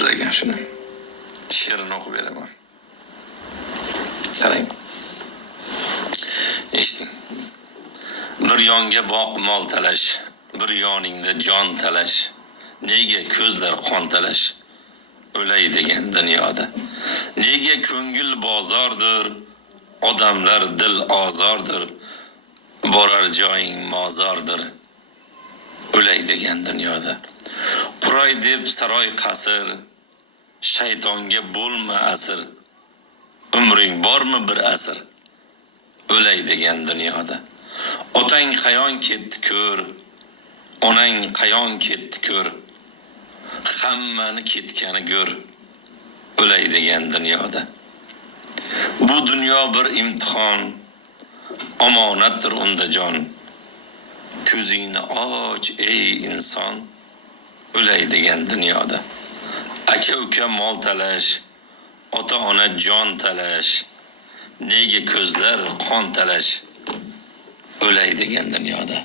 sizlarga shuni she'rini o'qib beraman. Qarang. Eshiting. Bir yonga boq mol talash, bir yoningda jon talash. Nega ko'zlar qon talash? O'lay degan dunyoda. Nega ko'ngil bozordir, odamlar dil ozordir. Borar joying mozordir. O'lay degan dunyoda. Quray deb saroy qasr, shaytonga bo'lma asir. Umring bormi bir asr? O'lay degan dunyoda. Otang qayon ketdi ko'r, onang qayon ketdi ko'r. Hammani ketgani gör. O'lay degan dunyoda. Bu dunyo bir imtihon, omonatdir unda jon. Ko'zingni och ey inson. O'lay degan dunyoda. Aka uka mol talash, ota ona jon talash. Nega ko'zlar qon talash? O'lay degan dunyoda.